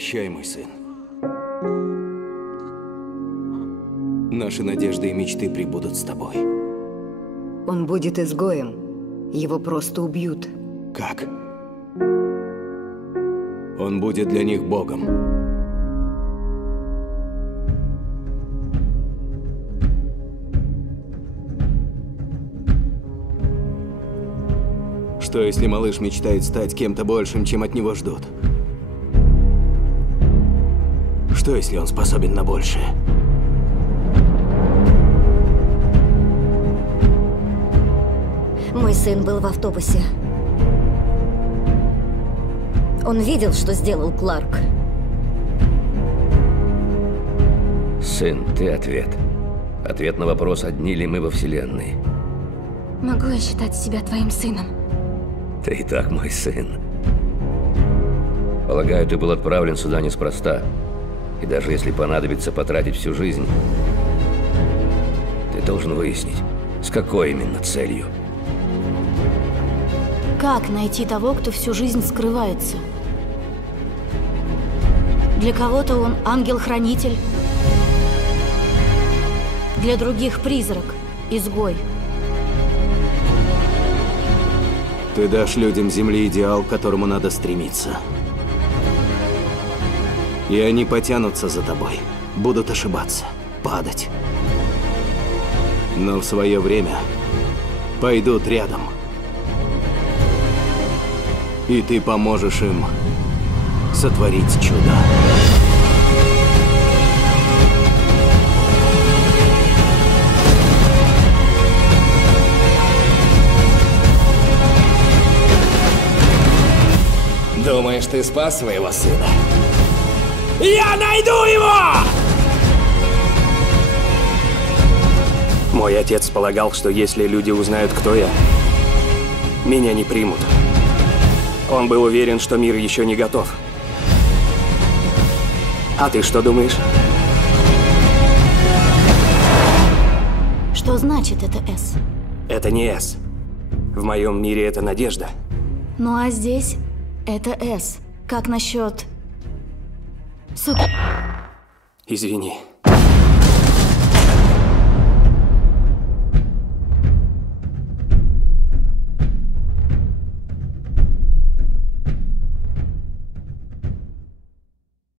Прощай, мой сын. Наши надежды и мечты прибудут с тобой. Он будет изгоем. Его просто убьют. Как? Он будет для них богом. Что, если малыш мечтает стать кем-то большим, чем от него ждут? Что, если он способен на большее? Мой сын был в автобусе. Он видел, что сделал Кларк. Сын, ты ответ. Ответ на вопрос, одни ли мы во Вселенной. Могу я считать себя твоим сыном? Ты и так мой сын. Полагаю, ты был отправлен сюда неспроста. И даже если понадобится потратить всю жизнь, ты должен выяснить, с какой именно целью. Как найти того, кто всю жизнь скрывается? Для кого-то он ангел-хранитель, для других призрак, изгой. Ты дашь людям Земли идеал, к которому надо стремиться. И они потянутся за тобой, будут ошибаться, падать. Но в свое время пойдут рядом. И ты поможешь им сотворить чудо. Думаешь, ты спас своего сына? Я найду его! Мой отец полагал, что если люди узнают, кто я, меня не примут. Он был уверен, что мир еще не готов. А ты что думаешь? Что значит это «С»? Это не «С». В моем мире это надежда. Ну а здесь это «С». Как насчет... Супер. Извини.